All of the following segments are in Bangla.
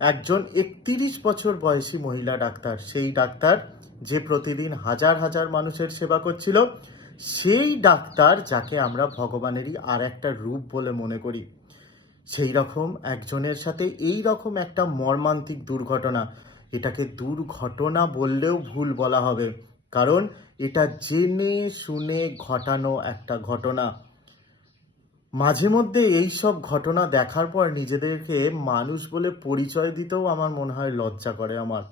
একজন ৩১ বছর বয়সী মহিলা ডাক্তার, সেই ডাক্তার যে প্রতিদিন হাজার হাজার মানুষের সেবা করছিল, সেই ডাক্তার যাকে আমরা ভগবানেরই আর একটা রূপ বলে মনে করি, সেই রকম একজনের সাথে এই রকম একটা মর্মান্তিক দুর্ঘটনা। এটাকে দুর্ঘটনা বললেও ভুল বলা হবে, কারণ এটা জেনে শুনে ঘটানো একটা ঘটনা। মাঝে মধ্যে এই সব ঘটনা দেখার পর নিজেদেরকে মানুষ বলে পরিচয় দিতেও আমার মনে হয় লজ্জা করে আমার।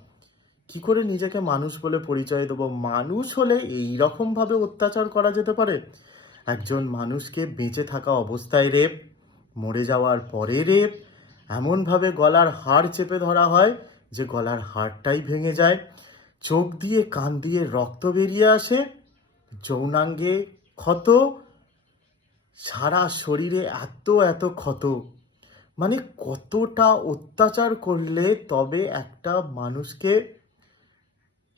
কি করে নিজেকে মানুষ বলে পরিচয় দেবো? মানুষ হলে এই রকম ভাবে অত্যাচার করা যেতে পারে? একজন মানুষকে বেঁচে থাকা অবস্থায় রেপ, মরে যাওয়ার পরে রেপ, এমনভাবে গলার হাড় চেপে ধরা হয় যে গলার হাড়টাই ভেঙে যায়, চোখ দিয়ে কান দিয়ে রক্ত বেরিয়ে আসে, যৌনাঙ্গে ক্ষত, সারা শরীরে এত এত ক্ষত। মানে কতটা অত্যাচার করলে তবে একটা মানুষকে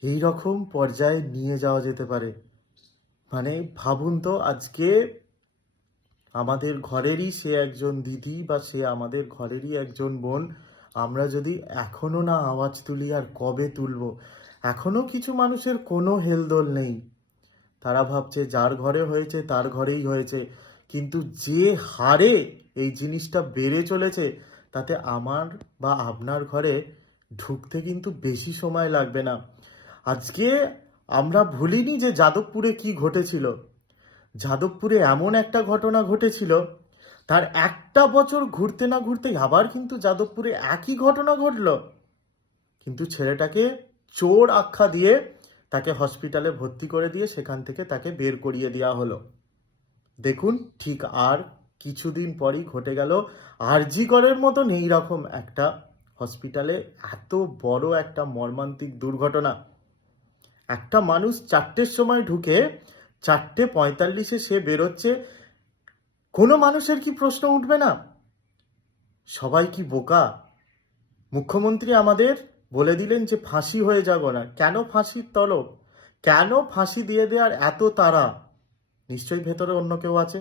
এই রকম পর্যায়ে নিয়ে যাওয়া যেতে পারে? মানে ভাবুন তো, আজকে আমাদের ঘরেরই সে একজন দিদি বা সে আমাদের ঘরেরই একজন বোন, আমরা যদি এখনো না আওয়াজ তুলি আর কবে তুলবো? এখনো কিছু মানুষের কোনো হেলদোল নেই। তারা ভাবছে যার ঘরে হয়েছে তার ঘরেই হয়েছে, কিন্তু যে হারে এই জিনিসটা বেড়ে চলেছে তাতে আমার বা আপনার ঘরে ঢুকতে কিন্তু বেশি সময় লাগবে না। আজকে আমরা ভুলিনি যে যাদবপুরে কি ঘটেছিল। যাদবপুরে এমন একটা ঘটনা ঘটেছিল, তার একটা বছর ঘুরতে না ঘুরতেই আবার কিন্তু যাদবপুরে একই ঘটনা ঘটল, কিন্তু ছেলেটাকে চোর আখ্যা দিয়ে তাকে হসপিটালে ভর্তি করে দিয়ে সেখান থেকে তাকে বের করিয়ে দেওয়া হলো। দেখুন, ঠিক আর কিছুদিন পরই ঘটে গেল আরজি করের মতন এইরকম একটা হসপিটালে এত বড় একটা মর্মান্তিক দুর্ঘটনা। একটা মানুষ 4টের সময় ঢুকে 4:45 সে বেরোচ্ছে, কোনো মানুষের কি প্রশ্ন উঠবে না? সবাই কি বোকা? মুখ্যমন্ত্রী আমাদের বলে দিলেন যে ফাঁসি হয়ে যাব না। কেন ফাঁসির তলব? কেন ফাঁসি দিয়ে দেওয়ার এত তাড়া? নিশ্চয়ই ভেতরে অন্য কেউ আছে,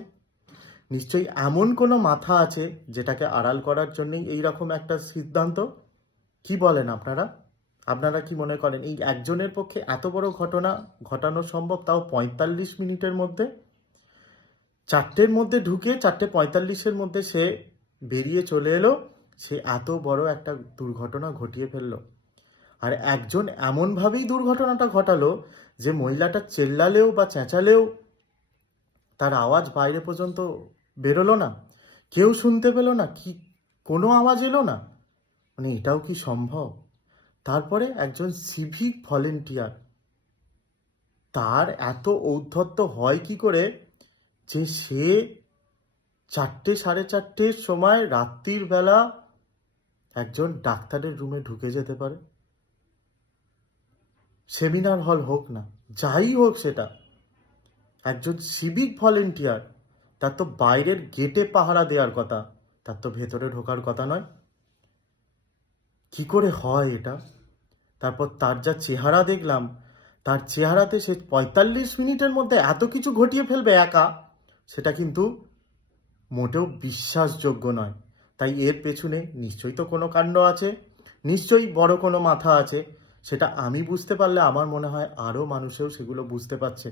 নিশ্চয়ই এমন কোনো মাথা আছে যেটাকে আড়াল করার জন্যই এইরকম একটা সিদ্ধান্ত। কি বলেন আপনারা? আপনারা কি মনে করেন এই একজনের পক্ষে এত বড় ঘটনা ঘটানো সম্ভব, তাও 45 মিনিটের মধ্যে? 4টের মধ্যে ঢুকে 4:45-এর মধ্যে সে বেরিয়ে চলে এলো, সে এত বড় একটা দুর্ঘটনা ঘটিয়ে ফেললো। আর একজন এমনভাবেই দুর্ঘটনাটা ঘটালো যে মহিলাটা চেল্লালেও বা চেঁচালেও তার আওয়াজ বাইরে পর্যন্ত বেরোলো না, কেউ শুনতে পেল না, কি কোনো আওয়াজ এলো না। মানে এটাও কি সম্ভব? তারপরে একজন সিভিক ভলেন্টিয়ার, তার এত ঔদ্ধত্য হয় কি করে যে সে 4টে 4:30 সময় রাত্রির বেলা একজন ডাক্তারের রুমে ঢুকে যেতে পারে? সেমিনার হল হোক না, যাই হোক সেটা, একজন সিভিক ভলেন্টিয়ার, তার তো বাইরের গেটে পাহারা দেওয়ার কথা, তার তো ভেতরে ঢোকার কথা নয়। কি করে হয় এটা? তারপর তার যা চেহারা দেখলাম, তার চেহারাতে সে 45 মিনিটের মধ্যে এত কিছু ঘটিয়ে ফেলবে একা, সেটা কিন্তু মোটেও বিশ্বাসযোগ্য নয়। তাই এর পেছনে নিশ্চয়ই তো কোনো কাণ্ড আছে, নিশ্চয়ই বড় কোনো মাথা আছে। সেটা আমি বুঝতে পারলে আমার মনে হয় আরও মানুষেও সেগুলো বুঝতে পারছে।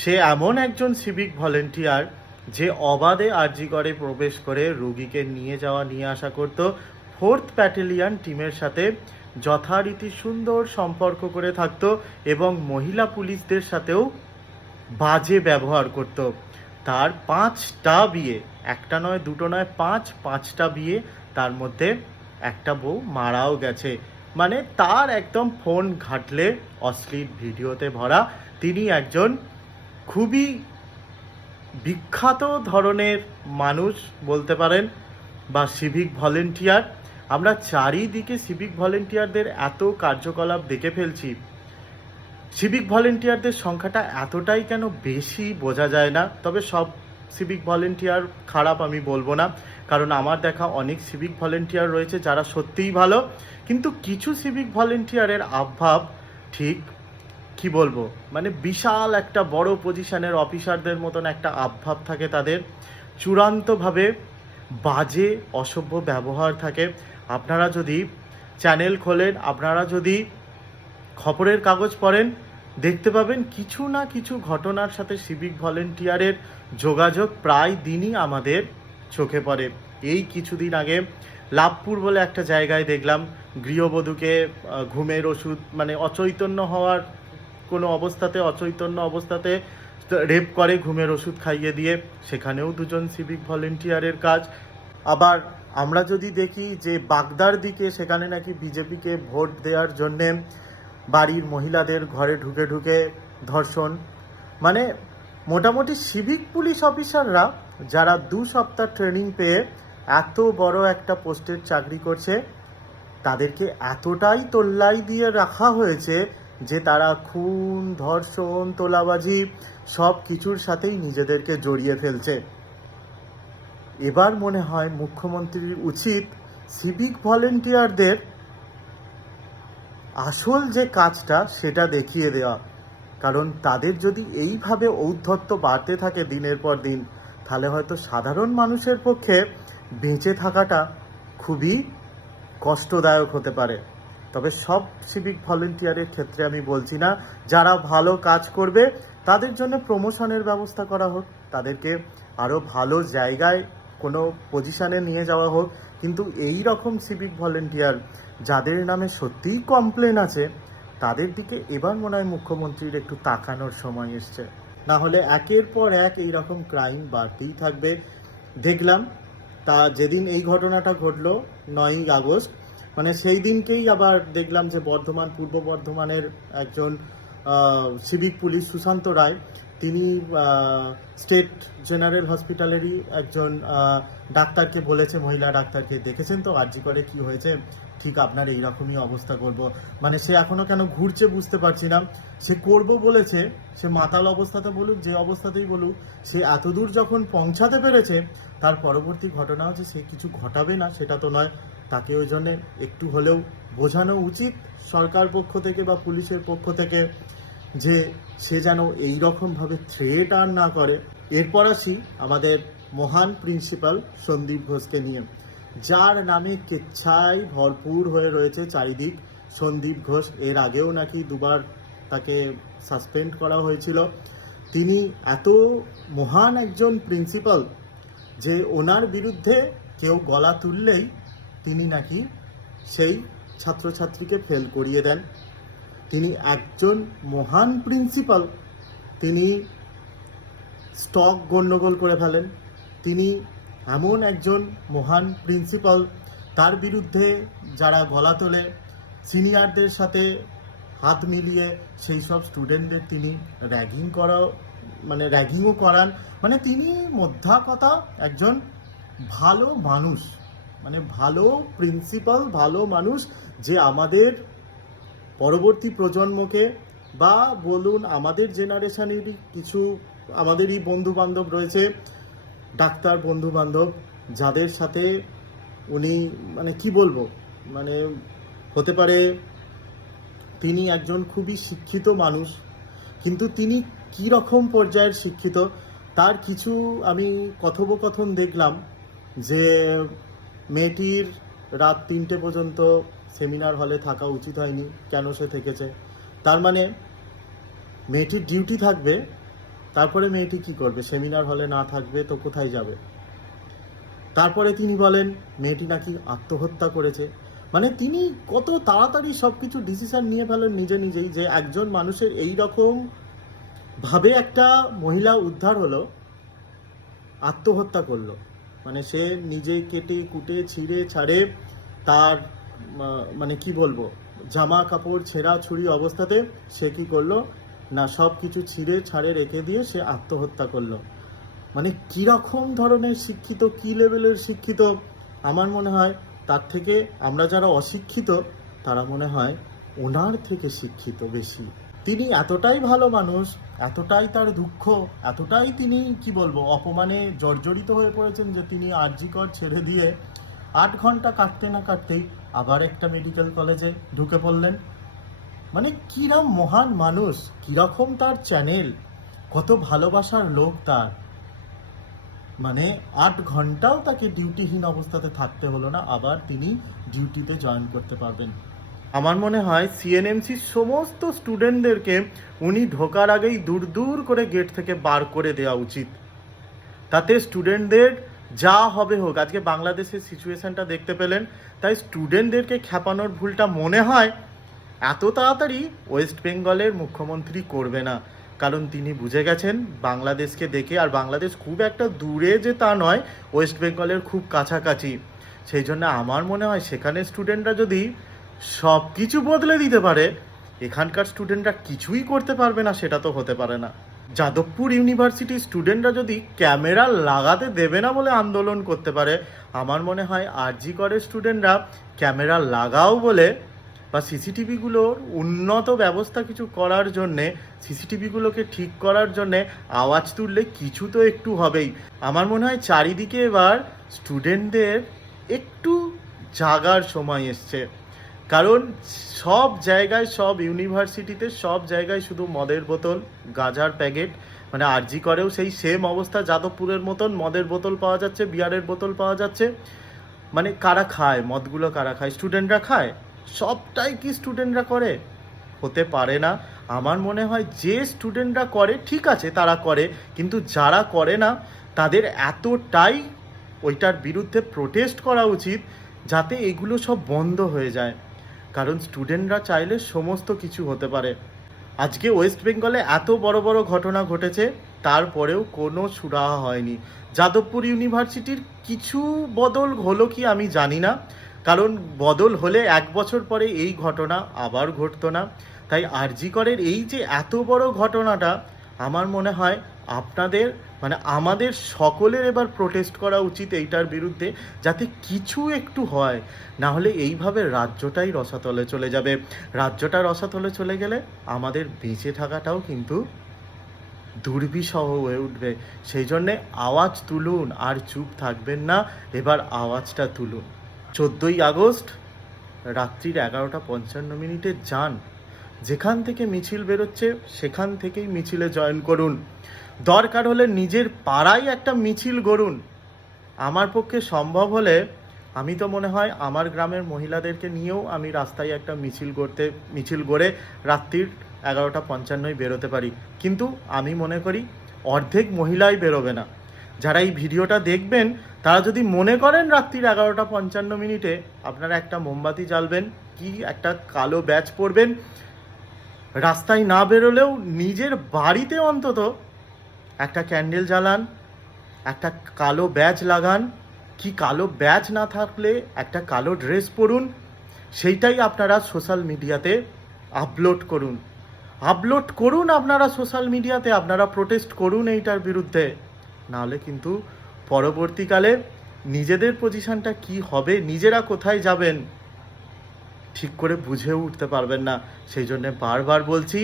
সে এমন একজন সিভিক ভলেন্টিয়ার যে অবাধে আরজিকরে প্রবেশ করে রোগীকে নিয়ে যাওয়া নিয়ে আসা করত, 4th ব্যাটালিয়ন টিমের সাথে যথারীতি সুন্দর সম্পর্ক করে থাকতো এবং মহিলা পুলিশদের সাথেও বাজে ব্যবহার করত। তার 5টা বিয়ে, একটা নয় দুটো নয়, 5টা বিয়ে, তার মধ্যে একটা বউ মারাও গেছে। মানে তার একদম ফোন ঘাটলে অশ্লীল ভিডিওতে ভরা। তিনি একজন খুবই বিখ্যাত ধরনের মানুষ বলতে পারেন, বা সিভিক ভলেন্টিয়ার। আমরা চারিদিকে সিভিক ভলেন্টিয়ারদের এত কার্যকলাপ দেখে ফেলছি, সিভিক ভলেন্টিয়ারদের সংখ্যাটা এতটাই কেন বেশি বোঝা যায় না। তবে সব সিভিক ভলেন্টিয়ার খারাপ আমি বলবো না, কারণ আমার দেখা অনেক সিভিক ভলেন্টিয়ার রয়েছে যারা সত্যিই ভালো, কিন্তু কিছু সিভিক ভলেন্টিয়ারের আবভাব ঠিক কি বলবো, মানে বিশাল একটা বড় পজিশনের অফিসারদের মতন একটা আবভাব থাকে তাদের, চূড়ান্তভাবে বাজে অসভ্য ব্যবহার থাকে। আপনারা যদি চ্যানেল খোলেন, আপনারা যদি খবরের কাগজ পড়েন, দেখতে পাবেন কিছু না কিছু ঘটনার সাথে সিভিক ভলেন্টিয়ারের যোগাযোগ প্রায় দিনই আমাদের চোখে পড়ে। এই কিছুদিন আগে লাভপুর বলে একটা জায়গায় দেখলাম গৃহবধূকে ঘুমের ওষুধ, মানে অচৈতন্য হওয়ার কোনো অবস্থাতে, অচৈতন্য অবস্থাতে রেপ করে ঘুমের ওষুধ খাইয়ে দিয়ে, সেখানেও দুজন সিভিক ভলেন্টিয়ারের কাজ। আবার আমরা যদি দেখি যে বাগদার দিকে, সেখানে নাকি বিজেপিকে ভোট দেওয়ার জন্যে বাড়ির মহিলাদের ঘরে ঢুকে ঢুকে ধর্ষণ। মানে মোটামুটি সিভিক পুলিশ অফিসাররা যারা 2 সপ্তাহ ট্রেনিং পেয়ে এত বড় একটা পোস্টের চাকরি করছে, তাদেরকে এতটাই তোল্লাই দিয়ে রাখা হয়েছে যে তারা খুন, ধর্ষণ, তোলাবাজি সব কিছুর সাথেই নিজেদেরকে জড়িয়ে ফেলছে। এবার মনে হয় মুখ্যমন্ত্রীর উচিত সিভিক ভলেন্টিয়ারদের আসল যে কাজটা সেটা দেখিয়ে দেওয়া। কারণ তাদের যদি এইভাবে ঔদ্ধত্য বাড়তে থাকে দিনের পর দিন, তাহলে হয়তো সাধারণ মানুষের পক্ষে বেঁচে থাকাটা খুবই কষ্টদায়ক হতে পারে। তবে সব সিভিক ভলেন্টিয়ারের ক্ষেত্রে আমি বলছি না, যারা ভালো কাজ করবে তাদের জন্য প্রমোশনের ব্যবস্থা করা হোক, তাদেরকে আরও ভালো জায়গায় কোনো পজিশানে নিয়ে যাওয়া হোক। কিন্তু এই রকম সিভিক ভলেন্টিয়ার যাদের নামে সত্যিই কমপ্লেন আছে, তাদের দিকে এবার মনে হয় মুখ্যমন্ত্রীর একটু তাকানোর সময় এসছে। না হলে একের পর এক এই রকম ক্রাইম বাড়তেই থাকবে। দেখলাম তা যেদিন এই ঘটনাটা ঘটলো 9ই আগস্ট, মানে সেই দিনকেই আবার দেখলাম যে বর্ধমান, পূর্ব বর্ধমানের একজন সিভিক পুলিশ সুশান্ত রায়, তিনি স্টেট জেনারেল হসপিটালেরই একজন ডাক্তারকে বলেছে, মহিলা ডাক্তারকে, দেখেছেন তো আরজি করে কি হয়েছে, ঠিক আপনার এইরকমই অবস্থা করব। মানে সে এখনো কেন ঘুরছে বুঝতে পারছি না। সে করব বলেছে, সে মাতাল অবস্থাতে বলুক, যে অবস্থাতেই বলুক, সে এতদূর যখন পৌঁছাতে পেরেছে, তার পরবর্তী ঘটনা হচ্ছে সে কিছু ঘটাবে না সেটা তো নয়। তাকে ওই জন্যে একটু হলেও বোঝানো উচিত সরকার পক্ষ থেকে বা পুলিশের পক্ষ থেকে, যে সে যেন এই রকমভাবে থ্রেট আর না করে। এরপর আসি আমাদের মহান প্রিন্সিপাল সন্দীপ ঘোষকে নিয়ে, যার নামে কেচ্ছায় ভরপুর হয়ে রয়েছে চারিদিক। সন্দীপ ঘোষ এর আগেও নাকি 2বার তাকে সাসপেন্ড করা হয়েছিল। তিনি এত মহান একজন প্রিন্সিপাল যে ওনার বিরুদ্ধে কেউ গলা তুললেই তিনি নাকি সেই ছাত্রছাত্রীকে ফেল করিয়ে দেন। তিনি একজন মহান প্রিন্সিপাল, তিনি স্টক গণ্ডগোল করে ফেলেন। তিনি এমন একজন মহান প্রিন্সিপাল, তার বিরুদ্ধে যারা গলা তোলে, সিনিয়রদের সাথে হাত মিলিয়ে সেই সব স্টুডেন্টদের তিনি র্যাগিংও করান। মানে তিনি মধ্যা কথা একজন ভালো মানুষ, মানে ভালো প্রিন্সিপাল, ভালো মানুষ, যে আমাদের পরবর্তী প্রজন্মকে বা বলুন আমাদের জেনারেশনেরই কিছু আমাদেরই বন্ধু বান্ধব রয়েছে, ডাক্তার বন্ধু বান্ধব, যাদের সাথে উনি মানে কি বলবো, মানে হতে পারে তিনি একজন খুবই শিক্ষিত মানুষ, কিন্তু তিনি কি রকম পর্যায়ের শিক্ষিত তার কিছু আমি কথোপকথন দেখলাম, যে মেয়েটির রাত 3টে পর্যন্ত সেমিনার হলে থাকা উচিত হয়নি, কেন সে থেকেছে। তার মানে মেয়েটির ডিউটি থাকবে, তারপরে মেয়েটি কি করবে? সেমিনার হলে না থাকবে তো কোথায় যাবে? তারপরে তিনি বলেন মেয়েটি নাকি আত্মহত্যা করেছে। মানে তিনি কত তাড়াতাড়ি সব কিছু ডিসিশন নিয়ে ফেলেন নিজে নিজেই, যে একজন মানুষের এই রকম ভাবে একটা মহিলা উদ্ধার হলো, আত্মহত্যা করলো। মানে সে নিজে কেটে কুটে ছিঁড়ে ছাড়ে, তার মানে কি বলবো, জামা কাপড় ছেঁড়া ছুরি অবস্থাতে সে কি করলো না, সব কিছু ছিঁড়ে ছাড়ে রেখে দিয়ে সে আত্মহত্যা করলো। মানে কীরকম ধরনের শিক্ষিত, কী লেভেলের শিক্ষিত! আমার মনে হয় তার থেকে আমরা যারা অশিক্ষিত তারা মনে হয় ওনার থেকে শিক্ষিত বেশি। তিনি এতটাই ভালো মানুষ, এতটাই তার দুঃখ, এতটাই তিনি কি বলবো অপমানে জর্জরিত হয়ে পড়েছেন যে তিনি আরজি কর ছেড়ে দিয়ে 8 ঘন্টা কাটতে না কাটতেই আবার একটা মেডিকেল কলেজে ঢুকে পড়লেন। মানে কিরম মহান মানুষ, কিরকম তার চ্যানেল, কত ভালোবাসার লোক তার। মানে 8 ঘন্টাও তাকে ডিউটিহীন অবস্থাতে থাকতে হলো না, আবার তিনি ডিউটিতে জয়েন করতে পারবেন। আমার মনে হয় সিএনএমসির সমস্ত স্টুডেন্টদেরকে উনি ঢোকার আগেই দূর দূর করে গেট থেকে বার করে দেওয়া উচিত। তাতে স্টুডেন্টদের যা হবে হোক, আজকে বাংলাদেশের সিচুয়েশনটা দেখতে পেলেন, তাই স্টুডেন্টদেরকে খেপানোর ভুলটা মনে হয় এত তাড়াতাড়ি ওয়েস্ট বেঙ্গলের মুখ্যমন্ত্রী করবে না। কারণ তিনি বুঝে গেছেন বাংলাদেশকে দেখে, আর বাংলাদেশ খুব একটা দূরে যে তা নয়, ওয়েস্ট বেঙ্গলের খুব কাছাকাছি। সেই জন্য আমার মনে হয় সেখানে স্টুডেন্টরা যদি সব কিছু বদলে দিতে পারে, এখানকার স্টুডেন্টরা কিছুই করতে পারবে না সেটা তো হতে পারে না। যাদবপুর ইউনিভার্সিটির স্টুডেন্টরা যদি ক্যামেরা লাগাতে দেবে না বলে আন্দোলন করতে পারে, আমার মনে হয় আরজি করের স্টুডেন্টরা ক্যামেরা লাগাও বলে বা সিসিটিভিগুলোর উন্নত ব্যবস্থা কিছু করার জন্যে, সিসিটিভিগুলোকে ঠিক করার জন্যে আওয়াজ তুললে কিছু তো একটু হবেই। আমার মনে হয় চারিদিকে এবার স্টুডেন্টদের একটু জাগার সময় এসছে। কারণ সব জায়গায়, সব ইউনিভার্সিটিতে, সব জায়গায় শুধু মদের বোতল, গাঁজার প্যাকেট, মানে আরজি করেও সেই সেম অবস্থা, যাদবপুরের মতন মদের বোতল পাওয়া যাচ্ছে, বিয়ারের বোতল পাওয়া যাচ্ছে। মানে কারা খায় মদগুলো, কারা খায়? স্টুডেন্টরা খায়। সবটাই কি স্টুডেন্টরা করে? হতে পারে না। আমার মনে হয় যে স্টুডেন্টরা করে ঠিক আছে, তারা করে, কিন্তু যারা করে না তাদের এতটাই ওইটার বিরুদ্ধে প্রোটেস্ট করা উচিত যাতে এগুলো সব বন্ধ হয়ে যায়। কারণ স্টুডেন্টরা চাইলে সমস্ত কিছু হতে পারে। আজকে ওয়েস্ট বেঙ্গলে এত বড় বড় ঘটনা ঘটেছে, তারপরেও কোনো সুরাহা হয়নি। যাদবপুর ইউনিভার্সিটির কিছু বদল হলো কি আমি জানি না, কারণ বদল হলে 1 বছর পরে এই ঘটনা আবার ঘটতো না। তাই আরজি করের এই যে এত বড় ঘটনাটা, আমার মনে হয় আপনাদের মানে আমাদের সকলের এবার প্রোটেস্ট করা উচিত এইটার বিরুদ্ধে, যাতে কিছু একটু হয়। না হলে এইভাবে রাজ্যটাই রসাতলে চলে যাবে। রাজ্যটা রসাতলে চলে গেলে আমাদের বেঁচে থাকাটাও কিন্তু দুর্বিষহ হয়ে উঠবে। সেই জন্যে আওয়াজ তুলুন, আর চুপ থাকবেন না, এবার আওয়াজটা তুলুন। 14ই আগস্ট রাত্রির 11:55 যান, যেখান থেকে মিছিল বেরোচ্ছে সেখান থেকেই মিছিলে জয়েন করুন। দরকার হলে নিজের পাড়ায় একটা মিছিল গড়ুন। আমার পক্ষে সম্ভব হলে আমি তো মনে হয় আমার গ্রামের মহিলাদেরকে নিয়েও আমি রাস্তায় একটা মিছিল গড়ে রাত্রির 11:55 বেরোতে পারি। কিন্তু আমি মনে করি অর্ধেক মহিলাই বেরোবে না। যারা এই ভিডিওটা দেখবেন তারা যদি মনে করেন রাত্রির 11:55 আপনারা একটা মোমবাতি জ্বালবেন, কি একটা কালো ব্যাজ পরবেন, রাস্তায় না বেরোলেও নিজের বাড়িতে অন্তত একটা ক্যান্ডেল জ্বালান, একটা কালো ব্যাজ লাগান, কি কালো ব্যাজ না থাকলে একটা কালো ড্রেস পরুন, সেইটাই আপনারা সোশ্যাল মিডিয়াতে আপলোড করুন আপনারা সোশ্যাল মিডিয়াতে, আপনারা প্রোটেস্ট করুন এইটার বিরুদ্ধে। নাহলে কিন্তু পরবর্তীকালে নিজেদের পজিশনটা কি হবে, নিজেরা কোথায় যাবেন ঠিক করে বুঝেও উঠতে পারবেন না। সেই জন্যে বারবার বলছি,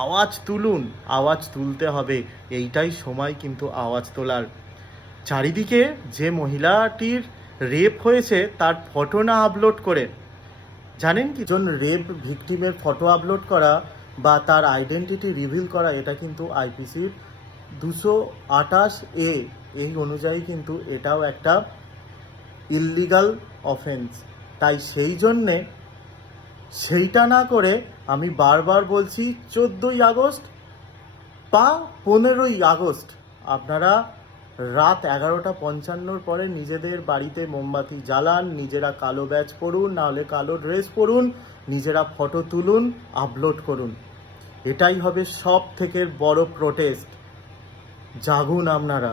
আওয়াজ তুলুন, আওয়াজ তুলতে হবে, এইটাই সময় কিন্তু আওয়াজ তোলার। চারিদিকে যে মহিলাটির রেপ হয়েছে তার ফটো না আপলোড করে, জানেন কি, জন রেপ ভিকটিমের ফটো আপলোড করা বা তার আইডেন্টিটি রিভিল করা, এটা কিন্তু আইপিসির 228A এই অনুযায়ী কিন্তু এটাও একটা ইললিগাল অফেন্স। তাই সেই জন্যে সেইটা না করে আমি বারবার বলছি 14ই আগস্ট বা 15ই আগস্ট আপনারা রাত 11:55 পরে নিজেদের বাড়িতে মোমবাতি জ্বালান, নিজেরা কালো ব্যাজ পরুন, নাহলে কালো ড্রেস পরুন, নিজেরা ফটো তুলুন, আপলোড করুন। এটাই হবে সব থেকে বড় প্রোটেস্ট। জাগুন আপনারা।